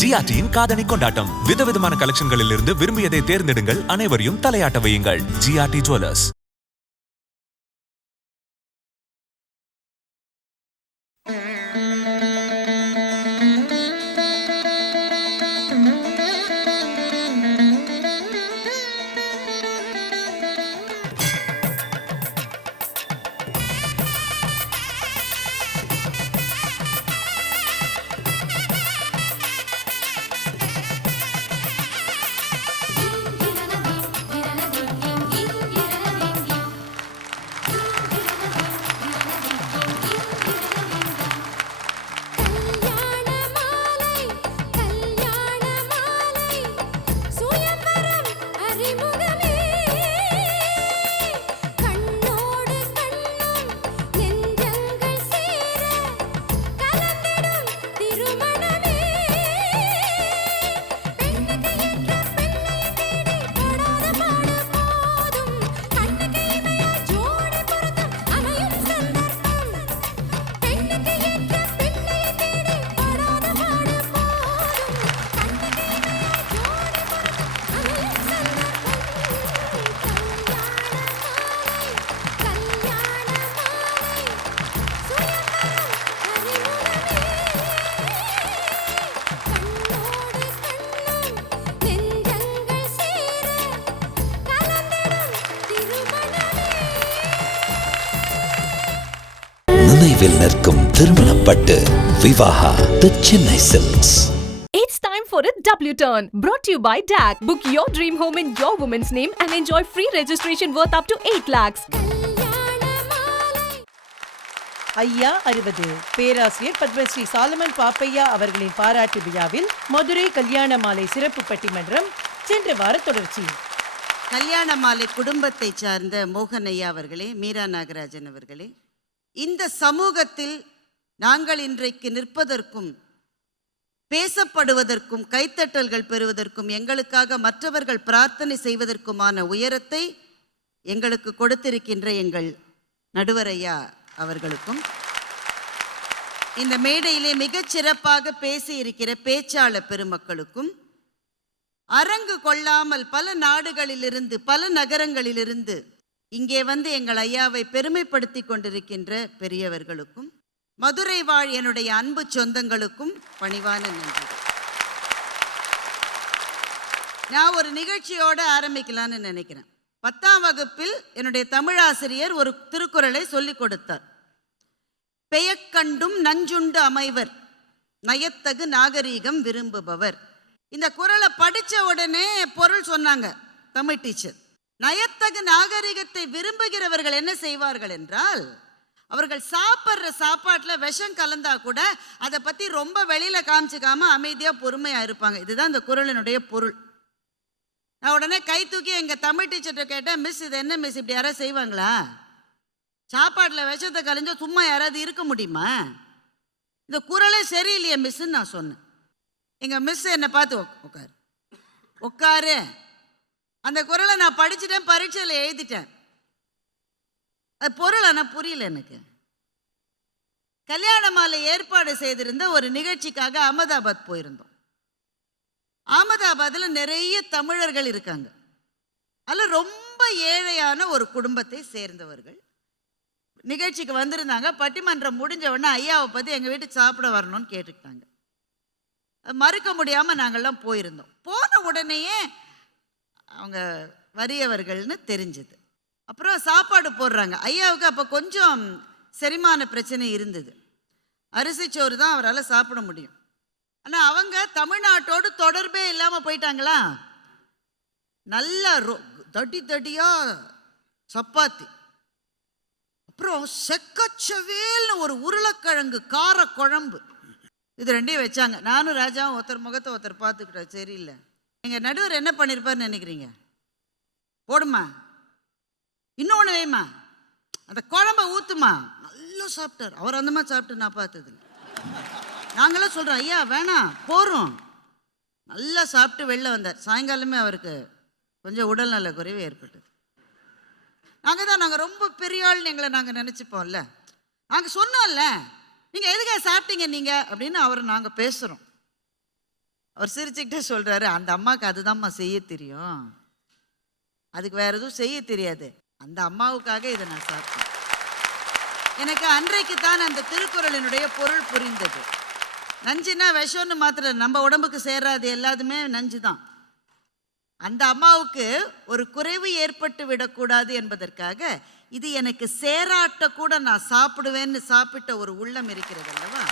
ஜிஆர்டியின் காதணி கொண்டாட்டம். விதவிதமான கலெக்ஷன்களில் இருந்து விரும்பியதை தேர்ந்தெடுங்கள். அனைவரையும் தலையாட்ட வையுங்கள். ஜிஆர்டி ஜுவல்லர்ஸ் நினைவில் நிற்கும் திருமணப்பட்டு Vivaha the Chennai Silks It's time for a W turn. Brought to you by DAC. Book your dream home in your woman's name and enjoy free registration worth up to 8 lakhs. கல்யாண மாலை ஐயா அறுபது பேராசிரியர் பத்மஸ்ரீ சாலமன் பாப்பையா அவர்களின் பாராட்டு விழாவில் மதுரை கல்யாண மாலை சிறப்பு பட்டிமன்றம் சென்ற வார தொடர்ச்சி கல்யாண மாலை குடும்பத்தை சார்ந்த மோகனையா அவர்களே மீரா நாகராஜன் அவர்களே இந்த சமூகத்தில் நாங்கள் இன்றைக்கு நிற்பதற்கும் பேசப்படுவதற்கும் கைத்தட்டல்கள் பெறுவதற்கும் எங்களுக்காக மற்றவர்கள் பிரார்த்தனை செய்வதற்குமான உயரத்தை எங்களுக்கு கொடுத்திருக்கின்ற எங்கள் நடுவரையா அவர்களுக்கும். இந்த மேடையிலே மிகச் சிறப்பாக பேசியிருக்கிற பேச்சாளர் பெருமக்களுக்கும் அரங்கு கொள்ளாமல் பல நாடுகளிலிருந்து பல நகரங்களிலிருந்து இங்கே வந்து எங்கள் ஐயாவை பெருமைப்படுத்தி கொண்டிருக்கின்ற பெரியவர்களுக்கும் மதுரை வாழ் என்னுடைய அன்பு சொந்தங்களுக்கும் பணிவான நன்றி. நான் ஒரு நிகழ்ச்சியோடு ஆரம்பிக்கலான்னு நினைக்கிறேன். பத்தாம் வகுப்பில் என்னுடைய தமிழாசிரியர் ஒரு திருக்குறளை சொல்லிக் கொடுத்தார். பெயக்கண்டும் நஞ்சுண்டு அமைவர் நயத்தகு நாகரீகம் விரும்புபவர். இந்த குறளை படித்த உடனே பொருள் சொன்னாங்க தமிழ் டீச்சர். நயத்தகு நாகரிகத்தை விரும்புகிறவர்கள் என்ன செய்வார்கள் என்றால் அவர்கள் சாப்பிட்ற சாப்பாட்டில் விஷம் கலந்தா கூட அதை பற்றி ரொம்ப வெளியில் காமிச்சிக்காம அமைதியாக பொறுமையாக இருப்பாங்க. இதுதான் இந்த குறளினுடைய பொருள். நான் உடனே கை தூக்கி எங்கள் தமிழ் டீச்சர்கிட்ட கேட்டேன் மிஸ் இது என்ன மிஸ்? இப்படி யாராவது செய்வாங்களா? சாப்பாட்டில் விஷத்தை கலைஞ்சோ சும்மா யாராவது இருக்க முடியுமா? இந்த குரலே சரியில்லையே மிஸ்ன்னு நான் சொன்னேன். எங்கள் மிஸ் என்னை பார்த்து உட்காரு உட்காரு அந்த குரலை நான் படிச்சுட்டேன் பரீட்சையில் எழுதிட்டேன். அது பொருள் ஆனால் புரியல எனக்கு. கல்யாண மாலை ஏற்பாடு செய்திருந்த ஒரு நிகழ்ச்சிக்காக அகமதாபாத் போயிருந்தோம். அகமதாபாத்தில் நிறைய தமிழர்கள் இருக்காங்க. அதில் ரொம்ப ஏழையான ஒரு குடும்பத்தை சேர்ந்தவர்கள். நிகழ்ச்சிக்கு வந்திருந்தாங்க. பட்டிமன்றம் முடிஞ்ச உடனே ஐயாவை பற்றி எங்கள் வீட்டுக்கு சாப்பிட வரணும்னு கேட்டுக்கிட்டாங்க. அது மறுக்க முடியாமல் நாங்கள்லாம் போயிருந்தோம். போன உடனேயே அவங்க வறியவர்கள்னு தெரிஞ்சது. அப்புறம் சாப்பாடு போடுறாங்க. ஐயாவுக்கு அப்போ கொஞ்சம் செரிமான பிரச்சனை இருந்தது. அரிசிச்சோறு தான் அவரால் சாப்பிட முடியும். ஆனால் அவங்க தமிழ்நாட்டோடு தொடர்பே இல்லாமல் போயிட்டாங்களா? நல்லா ரொ தடி தடியாக சப்பாத்தி. அப்புறம் செக்கச்சவேல்னு ஒரு உருளைக்கிழங்கு கார குழம்பு இது ரெண்டையும் வச்சாங்க. நானும் ராஜாவும் ஒருத்தர் முகத்தை ஒருத்தர் பார்த்துக்கிட்டோம். சரியில்லை. எங்கள் நடுவர் என்ன பண்ணியிருப்பாருன்னு நினைக்கிறீங்க? போடுமா? இன்னொன்று வேமா. அந்த குழம்ப ஊற்றுமா நல்லா சாப்பிட்டார். அவர் அந்த மாதிரி சாப்பிட்டு நான் பார்த்ததில்ல. நாங்களாம் சொல்கிறோம் ஐயா வேணாம் போகிறோம் நல்லா சாப்பிட்டு வெளில வந்தார். சாயங்காலமே அவருக்கு கொஞ்சம் உடல்நல குறைவு ஏற்பட்டது. நாங்கள் தான் நாங்கள் ரொம்ப பெரிய ஆள்னு எங்களை நாங்கள் நினச்சிப்போம்ல. நாங்கள் சொன்னோம்ல நீங்கள் எதுக்காக சாப்பிட்டீங்க நீங்கள் அப்படின்னு அவர் நாங்கள் பேசுகிறோம் அவர் சிரிச்சுக்கிட்டே சொல்கிறாரு அந்த அம்மாவுக்கு அதுதாம்மா செய்ய தெரியும். அதுக்கு வேற எதுவும் செய்ய தெரியாது. அந்த அம்மாவுக்காக இதை நான் சாப்பிட்டேன். எனக்கு அன்றைக்கு தான் அந்த திருக்குறளினுடைய பொருள் புரிந்தது. நஞ்சுன்னா விஷம்னு மாத்திரம் நம்ம உடம்புக்கு சேராது எல்லாத்துமே நஞ்சு தான். அந்த அம்மாவுக்கு ஒரு குறைவு ஏற்பட்டு விடக்கூடாது என்பதற்காக இது எனக்கு சேராட்ட கூட நான் சாப்பிடுவேன்னு சாப்பிட்ட ஒரு உள்ளம் இருக்கிறது அல்லவா?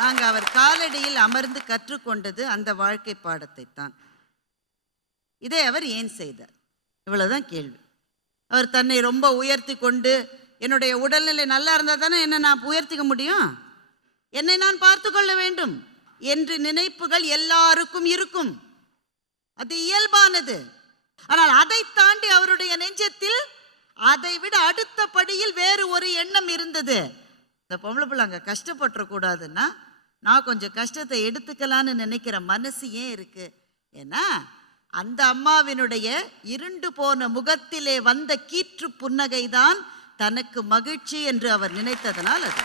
நாங்கள் அவர் காலடியில் அமர்ந்து கற்றுக்கொண்டது அந்த வாழ்க்கை பாடத்தை தான் இதை அவர் ஏன் செய்தார்? இவ்வளோதான் கேள்வி. அவர் தன்னை ரொம்ப உயர்த்தி கொண்டு என்னுடைய உடல்நிலை நல்லா இருந்தால் தானே என்னை நான் உயர்த்திக்க முடியும்? என்னை நான் பார்த்து கொள்ள வேண்டும் என்று நினைப்புகள் எல்லாருக்கும் இருக்கும். அது இயல்பானது. ஆனால் அதை தாண்டி அவருடைய நெஞ்சத்தில் அதை விட அடுத்த படியில் வேறு ஒரு எண்ணம் இருந்தது. இந்த பொம்பளை பிள்ளை அங்கே கஷ்டப்பட்டுறக்கூடாதுன்னா நான் கொஞ்சம் கஷ்டத்தை எடுத்துக்கலான்னு நினைக்கிற மனசு ஏன் இருக்கு? ஏன்னா அந்த அம்மாவினுடைய இருண்டு போன முகத்திலே வந்த கீற்று புன்னகை தான் தனக்கு மகிழ்ச்சி என்று அவர் நினைத்ததனால் அது.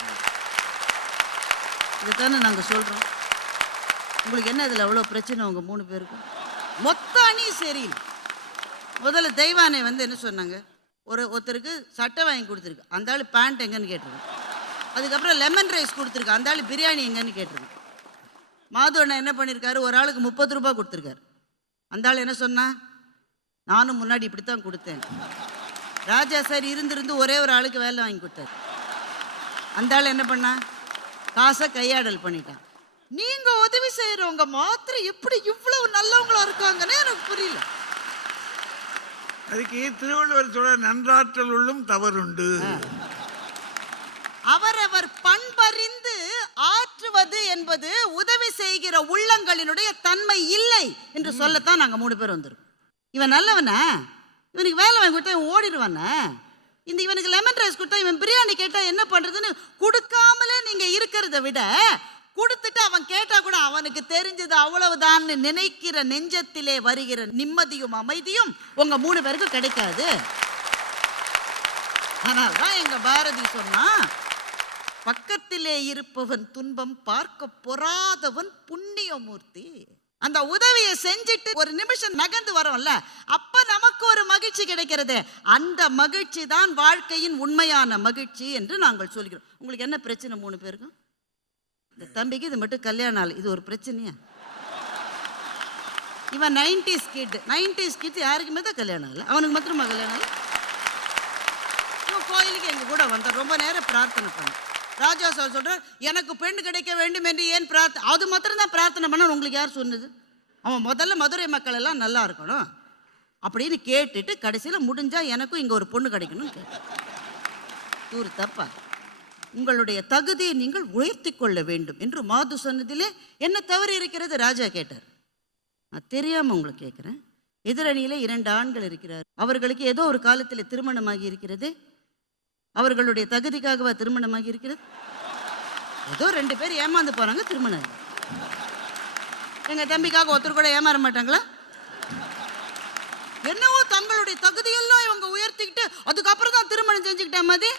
இதுதானே நாங்கள் சொல்கிறோம் உங்களுக்கு என்ன இதில் அவ்வளோ பிரச்சனை உங்கள் மூணு பேருக்கும்? மொத்த அணியும் சரி. முதல்ல தெய்வானை வந்து என்ன சொன்னாங்க? ஒரு ஒருத்தருக்கு சட்டை வாங்கி கொடுத்துருக்கு. அந்த ஆள் பேண்ட் எங்கன்னு கேட்டிருக்கு. அதுக்கப்புறம் லெமன் ரைஸ் கொடுத்துருக்கு. அந்த ஆள் பிரியாணி எங்கன்னு கேட்டிருக்கு மாது அண்ணா என்ன பண்ணியிருக்காரு ஒரு ஆளுக்கு முப்பது ரூபாய் கொடுத்துருக்காரு. அந்த ஆள் என்ன சொன்னா நானும் முன்னாடி இப்படி தான் கொடுத்தேன். ராஜா சார் இருந்திருந்து ஒரே ஒரு ஆளுக்கு வேலை வாங்கி கொடுத்தாரு. அந்த ஆள் என்ன பண்ணா காசை கையாடல் பண்ணிட்டான். நீங்க உதவி செய்யறவங்க மாத்திரம் எப்படி இவ்வளவு நல்லவங்களா இருக்காங்கன்னு எனக்கு புரியல. அதுக்கு திருவள்ளுவர் சொல்ற நன்றாற்றல் உள்ளும் தவறுண்டு. அவரவர் பண்பறிந்து ஆற்றுவது என்பது உதவி செய்கிற உள்ளங்களினுடைய தன்மை இல்லை என்று சொல்லத்தான் நாங்க மூணு பேர் வந்திருக்கோம். இவன் நல்லவனா? இவனுக்கு வேலை வாங்கி கொடுத்தா இவன் ஓடிடுவானே? இந்த இவனுக்கு லெமன் ரைஸ் கொடுத்தா இவன் பிரியாணி கேட்டா என்ன பண்றதுன்னு கொடுக்காமலே நீங்க இருக்கிறத விட கொடுத்துட்டு அவன் கேட்டா கூட அவனுக்கு தெரிஞ்சது அவ்வளவுதான்னு நினைக்கிற நெஞ்சத்திலே வருகிற நிம்மதியும் அமைதியும் உங்க மூணு பேருக்கு கிடைக்காது. ஆனால் தான் எங்க பாரதி சொன்னா பக்கத்திலே இருப்பவன் துன்பம் பார்க்க பொறாதவன் புண்ணியமூர்த்தி. அந்த உதவியை செஞ்சுட்டு ஒரு நிமிஷம் நகர்ந்து வரோம்ல அப்ப நமக்கு ஒரு மகிழ்ச்சி கிடைக்கிறது. அந்த மகிழ்ச்சி தான் வாழ்க்கையின் உண்மையான மகிழ்ச்சி என்று நாங்கள் சொல்கிறோம். உங்களுக்கு என்ன பிரச்சனை மூணு பேருக்கும்? இந்த தம்பிக்கு இது மட்டும் கல்யாணம் ஆள் இது ஒரு பிரச்சனையா? இவன் நைன்டிஸ் கிட் நைன்டிஸ் கிட் யாருக்குமே தான் கல்யாணம் ஆகல அவனுக்கு மாத்திரமா கல்யாணம் ஆகல இவன் கோயிலுக்கு எங்க கூட வந்தான் ரொம்ப நேரம் பிரார்த்தனை பண்ண ராஜா சார் சொல்கிறார் எனக்கு பெண் கிடைக்க வேண்டும் என்று ஏன் பிரார்த்தனை அது மாத்திரம் தான் பிரார்த்தனை பண்ண உங்களுக்கு யார் சொன்னது? அவன் முதல்ல மதுரை மக்கள் எல்லாம் நல்லா இருக்கணும். அப்படின்னு கேட்டுட்டு கடைசியில் முடிஞ்சால் எனக்கும் இங்கே ஒரு பொண்ணு கிடைக்கணும்னு கேட்டான். ஒரு தப்பா? உங்களுடைய தகுதியை நீங்கள் உயர்த்தி கொள்ள வேண்டும் என்று மாது சொன்னதிலே என்ன தவறு இருக்கிறது? ராஜா கேட்டார். நான் தெரியாமல் உங்களுக்கு கேட்குறேன். எதிரணியில் இரண்டு ஆண்கள் இருக்கிறார் அவர்களுக்கு ஏதோ ஒரு காலத்தில் திருமணமாகி இருக்கிறது. அவர்களுடைய தகுதிக்காகவா திருமணமாகி இருக்கிறது ஏதோ ரெண்டு பேர் ஏமாந்து போறாங்க திருமணம் எங்கள் எங்க தம்பிக்காக ஒருத்தர் கூட ஏமாற மாட்டாங்களா என்னவோ தங்களுடைய தகுதியெல்லாம் இவங்க உயர்த்திக்கிட்டு அதுக்கப்புறம் தான் திருமணம் செஞ்சுக்கிட்ட மாதிரி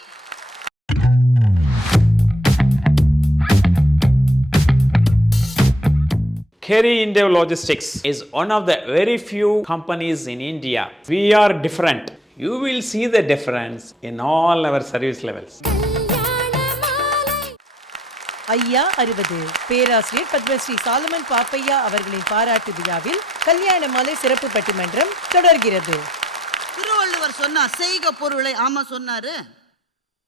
Kerry India Logistics is one of the very few companies in India. We are different. You will see the difference in all our service levels. ஐயா அறுபது. பேராசிரியர் பத்மஸ்ரீ சாலமன் பாப்பையா அவர்களின் பாராட்டு விழாவில் கல்யாண மாலை சிறப்பு பட்டிமன்றம் தொடர்கிறது. திருவள்ளுவர் சொன்னார் செய்க பொருளை. ஆமா சொன்னாரு.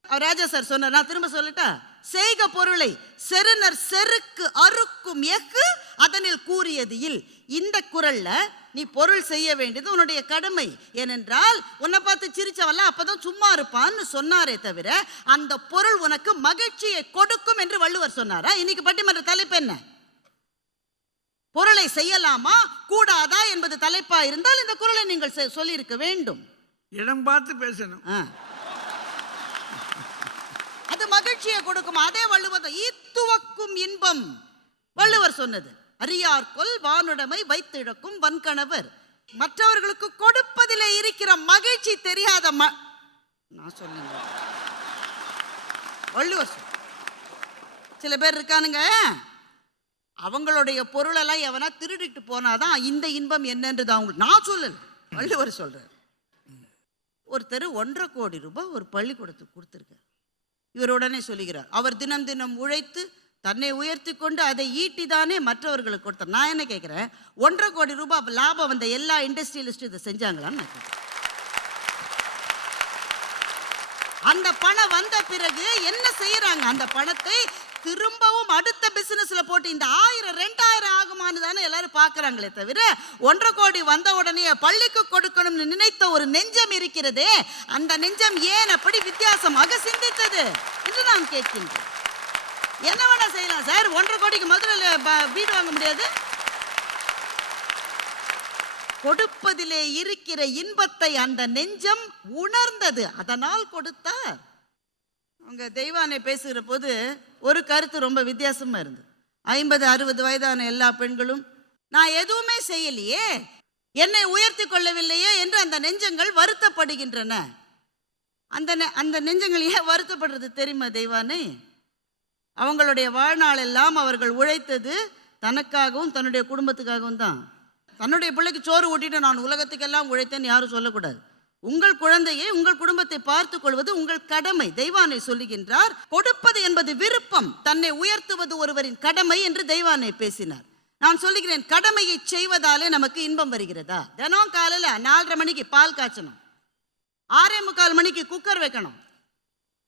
அவர் ராஜா சார் சொன்னார். நான் திரும்ப சொல்லட்டா செய்க பொருளை செருனர் செருக்கு அறுக்கும் எஃகு அதனில் கூறியது இல். இந்த குரல்ல நீ பொருள் செய்ய வேண்டியது உன்னுடைய கடமை. ஏனென்றால் உன்னை பார்த்து சிரிச்சவல்ல அப்பதான் சும்மா இருப்பான்னு சொன்னாரே தவிர அந்த பொருள் உனக்கு மகிழ்ச்சியை கொடுக்கும் என்று வள்ளுவர் சொன்னாரா? இன்னைக்கு பட்டிமன்ற தலைப்பு என்ன? பொருளை செய்யலாமா? கூடாதா என்பது தலைப்பா இருந்தால் இந்த குரலை நீங்கள் சொல்லியிருக்க வேண்டும். இடம் பார்த்து பேசணும். அது மகிழ்ச்சியை கொடுக்கும். அதே வள்ளுவர். ஈத்துவக்கும் இன்பம். வள்ளுவர் சொன்னது. அரியார்கொல் வானுடைமை வைத்திழக்கும் வன்கணவர். மற்றவர்களுக்கு கொடுப்பதில் இருக்கிற மகிழ்ச்சி தெரியாத ம நான் சொல்லுங்க. வள்ளுவர் சில பேர் இருக்கானுங்க அவங்களுடைய பொருளெல்லாம் எவனா திருடிட்டு போனாதான் இந்த இன்பம் என்னன்றது அவங்களுக்கு நான் சொல்லல வள்ளுவர் சொல்கிறேன் ஒருத்தர் ஒன்றரை கோடி ரூபாய் ஒரு பள்ளிக்கூடத்துக்கு கொடுத்துருக்கார். இவர் உடனே சொல்லுகிறார் அவர் தினம் தினம் உழைத்து தன்னை உயர்த்தி கொண்டு அதை ஈட்டிதானே மற்றவர்களுக்கு கொடுத்தார் நான் என்ன கேட்குறேன் ஒன்றரை கோடி ரூபாய் லாபம் வந்த எல்லா இண்டஸ்ட்ரியலிஸ்டும் இதை செஞ்சாங்களான்னு நான் கேட்குறேன் அந்த பணம் வந்த பிறகு என்ன செய்யறாங்க? அந்த பணத்தை திரும்பவும் அடுத்த பிசினஸ்ல போட்டு இந்த ஆயிரம் ரெண்டாயிரம் ஆகுமான்னு தானே எல்லாரும் பாக்குறாங்களே தவிர ஒன்றரை கோடி வந்த உடனே பள்ளிக்கு கொடுக்கணும்னு நினைத்த ஒரு நெஞ்சம் இருக்கிறதே அந்த நெஞ்சம் ஏன் அப்படி வித்தியாசமாக சிந்தித்தது? என்று நான் கேட்கின்றேன். என்ன வேணா செய்யலாம். சார் ஒன்றரை கோடிக்கு மதுரையில் வீடு வாங்க முடியாது. கொடுப்பதிலே இருக்கிற இன்பத்தை அந்த நெஞ்சம் உணர்ந்தது. அதனால் கொடுத்தார். அவங்க தெய்வானை பேசுகிற போது ஒரு கருத்து ரொம்ப வித்தியாசமாக இருந்தது. ஐம்பது அறுபது வயதான எல்லா பெண்களும் நான் எதுவுமே செய்யலையே. என்னை உயர்த்தி கொள்ளவில்லையே என்று அந்த நெஞ்சங்கள் வருத்தப்படுகின்றன. அந்த நெ- அந்த நெஞ்சங்கள் ஏன் வருத்தப்படுறது தெரியுமா தெய்வானை? அவங்களுடைய வாழ்நாள் எல்லாம் அவர்கள் உழைத்தது தனக்காகவும் தன்னுடைய குடும்பத்துக்காகவும் தான். தன்னுடைய பிள்ளைக்கு சோறு ஊட்டிட்டு நான் உலகத்துக்கெல்லாம் உழைத்தேன்னு யாரும் சொல்லக்கூடாது. உங்கள் குழந்தையை உங்கள் குடும்பத்தை பார்த்து கொள்வது உங்கள் கடமை. தெய்வானை சொல்லுகின்றார் கொடுப்பது என்பது விருப்பம். தன்னை உயர்த்துவது ஒருவரின் கடமை என்று தெய்வானை பேசினார். நான் சொல்லுகிறேன் கடமையை செய்வதாலே நமக்கு இன்பம் வருகிறதா? தினம் காலையில் நாலரை மணிக்கு பால் காய்ச்சணும். ஆறே முக்கால் மணிக்கு குக்கர் வைக்கணும்.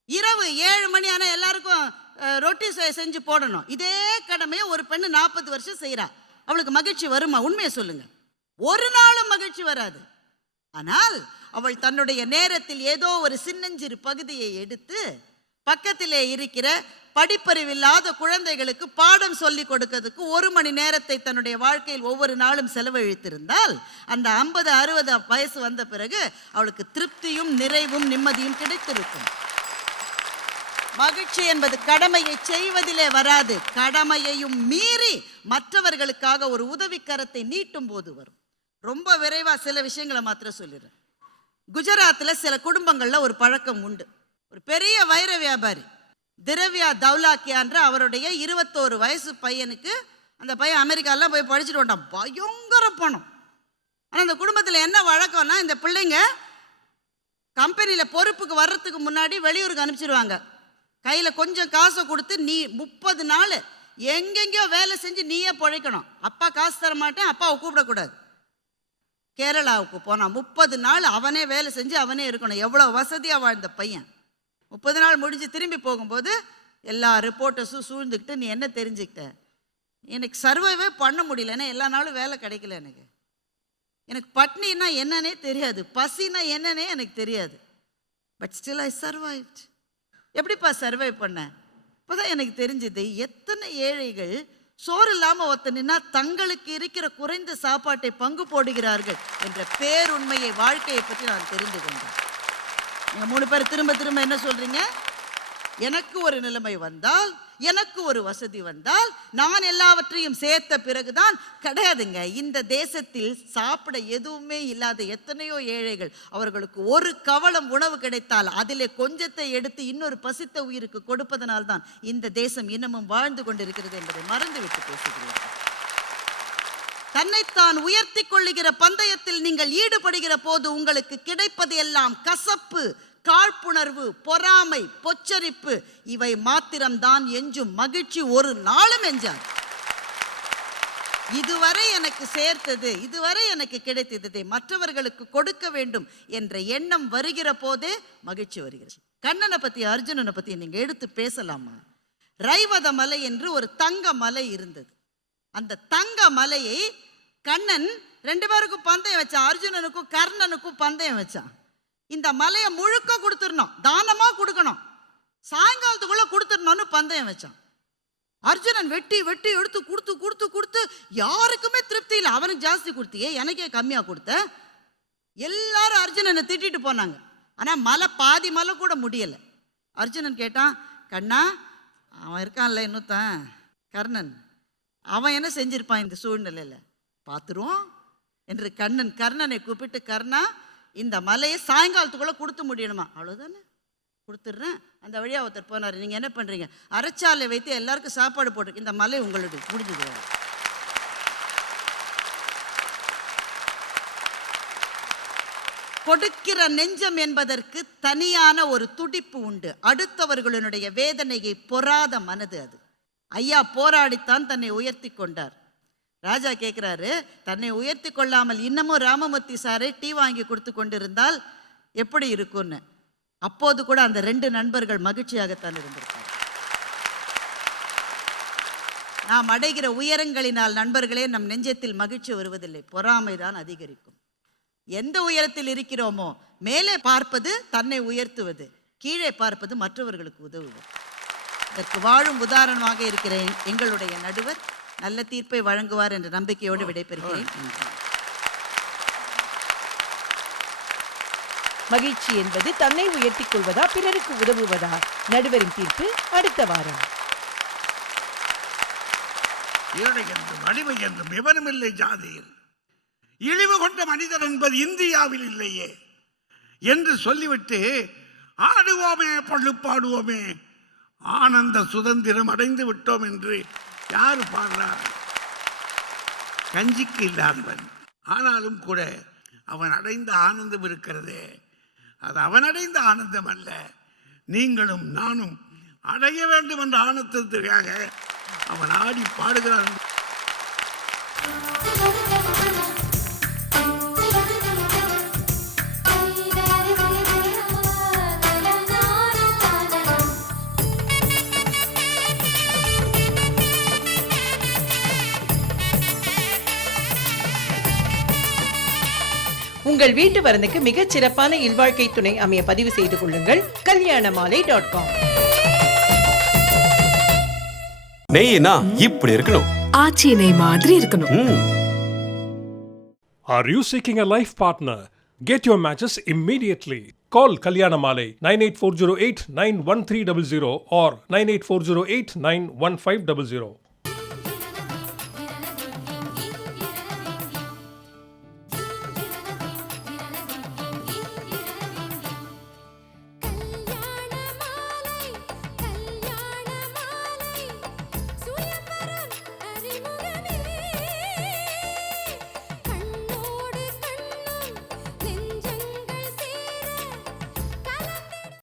இரவு ஏழு மணி ஆனால் எல்லாருக்கும் ரொட்டி செஞ்சு போடணும். இதே கடமையை ஒரு பெண்ணு நாற்பது வருஷம் செய்கிறா அவளுக்கு மகிழ்ச்சி வருமா? உண்மையை சொல்லுங்க. ஒரு நாளும் மகிழ்ச்சி வராது. ஆனால் அவள் தன்னுடைய நேரத்தில் ஏதோ ஒரு சின்னஞ்சிறு பகுதியை எடுத்து பக்கத்திலே இருக்கிற படிப்பறிவில்லாத குழந்தைகளுக்கு பாடம் சொல்லிக் கொடுக்கிறதுக்கு ஒரு மணி நேரத்தை தன்னுடைய வாழ்க்கையில் ஒவ்வொரு நாளும் செலவழித்திருந்தால் அந்த ஐம்பது அறுபது வயசு வந்த பிறகு அவளுக்கு திருப்தியும் நிறைவும் நிம்மதியும் கிடைத்திருக்கும். மகிழ்ச்சி என்பது கடமையை செய்வதிலே வராது. கடமையையும் மீறி மற்றவர்களுக்காக ஒரு உதவிக்கரத்தை நீட்டும் போது வரும். ரொம்ப விரைவாக சில விஷயங்களை மாத்திர சொல்லிடுறேன். குஜராத்தில் சில குடும்பங்களில் ஒரு பழக்கம் உண்டு. ஒரு பெரிய வைர வியாபாரி திரவியா தௌலாக்கியான்ற அவருடைய இருபத்தோரு வயசு பையனுக்கு அந்த பையன் அமெரிக்காலாம் போய் படிச்சுட்டு வந்தான். பயங்கர பணம். ஆனால் அந்த குடும்பத்தில் என்ன வழக்கம்னா இந்த பிள்ளைங்க கம்பெனியில் பொறுப்புக்கு வர்றதுக்கு முன்னாடி வெளியூருக்கு அனுப்பிச்சிடுவாங்க கையில் கொஞ்சம் காசை கொடுத்து நீ முப்பது நாள் எங்கெங்கேயோ வேலை செஞ்சு நீயே பிழைக்கணும். அப்பா காசு தர மாட்டேன் அப்பாவை கூப்பிடக்கூடாது. கேரளாவுக்கு போனான் முப்பது நாள் அவனே வேலை செஞ்சு அவனே இருக்கணும். எவ்வளோ வசதியாக வாழ்ந்த பையன். முப்பது நாள் முடிஞ்சு திரும்பி போகும்போது எல்லா ரிப்போர்ட்டர்ஸும் சூழ்ந்துக்கிட்டு நீ என்ன தெரிஞ்சுக்கிட்ட? எனக்கு சர்வைவே பண்ண முடியல. ஏன்னா எல்லா நாளும் வேலை கிடைக்கல எனக்கு. எனக்கு பட்னின்னா என்னன்னே தெரியாது. பசின்னா என்னன்னே எனக்கு தெரியாது. பட் ஸ்டில் ஐ சர்வைவ்ட் எப்படிப்பா சர்வை பண்ணேன் இப்போதான் எனக்கு தெரிஞ்சது எத்தனை ஏழைகள் சோறு இல்லாமல் ஒத்தனா தங்களுக்கு இருக்கிற குறைந்த சாப்பாட்டை பங்கு போடுகிறார்கள் என்ற பேருண்மையை வாழ்க்கையை பற்றி நான் தெரிந்து கொண்டேன். நீங்கள் மூணு பேர் திரும்ப திரும்ப என்ன சொல்கிறீங்க எனக்கு ஒரு நிலைமை வந்தால் எனக்கு ஒரு வசதி வந்தால் நான் எல்லாவற்றையும் சேர்த்த பிறகுதான் கிடையாதுங்க. இந்த தேசத்தில் சாப்பிட எதுவுமே இல்லாத எத்தனையோ ஏழைகள் அவர்களுக்கு ஒரு கவளம் உணவு கிடைத்தால் அதிலே கொஞ்சத்தை எடுத்து இன்னொரு பசித்த உயிருக்கு கொடுப்பதனால்தான் இந்த தேசம் இன்னமும் வாழ்ந்து கொண்டிருக்கிறது என்பதை மறந்துவிட்டு பேசுகிறீர்கள். தன்னைத்தான் உயர்த்தி கொள்ளுகிற பந்தயத்தில் நீங்கள் ஈடுபடுகிற போது உங்களுக்கு கிடைப்பது எல்லாம் கசப்பு. காழ்ப்புணர்வு பொறாமை பொச்சரிப்பு இவை மாத்திரம்தான் எஞ்சும் மகிழ்ச்சி ஒரு நாளும் எஞ்சார் இதுவரை எனக்கு சேர்த்தது இதுவரை எனக்கு கிடைத்தது மற்றவர்களுக்கு கொடுக்க வேண்டும் என்ற எண்ணம் வருகிற போதே மகிழ்ச்சி வருகிறது. கண்ணனை பத்தி அர்ஜுனனை பத்தி நீங்க எடுத்து பேசலாமா? ரைவத மலை என்று ஒரு தங்க மலை இருந்தது. அந்த தங்க மலையை கண்ணன் ரெண்டு பேருக்கும் பந்தயம் வச்சான் அர்ஜுனனுக்கும் கர்ணனுக்கும் பந்தயம் வச்சான். இந்த மலையை முழுக்க கொடுத்துடணும். தானமா கொடுக்கணும். சாயங்காலத்துக்குள்ள கொடுத்துடணும்னு பந்தயம் வச்சான். அர்ஜுனன் வெட்டி வெட்டி எடுத்து கொடுத்து கொடுத்து கொடுத்து யாருக்குமே திருப்தி இல்லை. அவனுக்கு ஜாஸ்தி கொடுத்தியே எனக்கே கம்மியாக கொடுத்த. எல்லாரும் அர்ஜுனனை திட்டிட்டு போனாங்க. ஆனால் மலை பாதி மலை கூட முடியலை. அர்ஜுனன் கேட்டான் கண்ணா அவன் இருக்கான்ல இன்னொத்தான் கர்ணன். அவன் என்ன செஞ்சிருப்பான் இந்த சூழ்நிலையில்? பார்த்துருவோம் என்று கண்ணன் கர்ணனை கூப்பிட்டு கர்ணா இந்த மலையை சாயங்காலத்துக்குள்ளே கொடுத்து முடியணுமா? அவ்வளோதானே கொடுத்துட்றேன். அந்த வழியாக ஒருத்தர் போனார். நீங்கள் என்ன பண்ணுறீங்க அரைச்சாலை வைத்து எல்லாருக்கும் சாப்பாடு போட்டு இந்த மலை உங்களுடைய முடிஞ்சது. கொடுக்கிற நெஞ்சம் என்பதற்கு தனியான ஒரு துடிப்பு உண்டு. அடுத்தவர்களுடைய வேதனையை பொறாத மனது அது. ஐயா போராடித்தான் தன்னை உயர்த்தி கொண்டார். ராஜா கேட்குறாரு தன்னை உயர்த்தி கொள்ளாமல் இன்னமும் ராமமூர்த்தி சாரை டீ வாங்கி கொடுத்து கொண்டிருந்தால் எப்படி இருக்கும்னு? அப்போது கூட அந்த ரெண்டு நண்பர்கள் மகிழ்ச்சியாகத்தான் இருந்திருக்காங்க. நாம் அடைகிற உயரங்களினால் நண்பர்களே நம் நெஞ்சத்தில் மகிழ்ச்சி வருவதில்லை. பொறாமை தான் அதிகரிக்கும். எந்த உயரத்தில் இருக்கிறோமோ மேலே பார்ப்பது தன்னை உயர்த்துவது கீழே பார்ப்பது மற்றவர்களுக்கு உதவுவது. இதற்கு வாழும் உதாரணமாக இருக்கிற எங்களுடைய நடுவர் நல்ல தீர்ப்பை வழங்குவார் என்ற நம்பிக்கையோடு விடைபெறுகிறேன். மகிழ்ச்சி என்பது தன்னை உயர்த்திக் கொள்வதா பிறருக்கு உதவுவதா? நடுவரின் தீர்ப்பு அடுத்த வாரம். ஏழை என்றும் அடிமை என்றும் எவனுமில்லை ஜாதியில். இழிவு கொண்ட மனிதர் என்பது இந்தியாவில் இல்லையே என்று சொல்லிவிட்டு ஆடுவோமே பள்ளுப்பாடுவோமே ஆனந்த சுதந்திரம் அடைந்து விட்டோம் என்று யார் பாடுறார் கஞ்சிக்கு இல்லாதவன். ஆனாலும் கூட அவன் அடைந்த ஆனந்தம் இருக்கிறதே. அது அவன் அடைந்த ஆனந்தம் அல்ல. நீங்களும் நானும் அடைய வேண்டும் என்ற ஆனந்தத்திற்காக அவன் ஆடி பாடுகிறான். உங்கள் வீட்டு வரனுக்கு மிகச் சிறப்பான இல்வாழ்க்கை துணை அமைய பதிவு செய்து கொள்ளுங்கள் கல்யாண மாலை டாட் காம் நெய்னா இப்படி இருக்கணும் ஆச்சி நெய் மாதிரி இருக்கணும். Are you seeking a life partner? Get your matches immediately. Call Kalyanamale 98408 91300 or 98408 91500.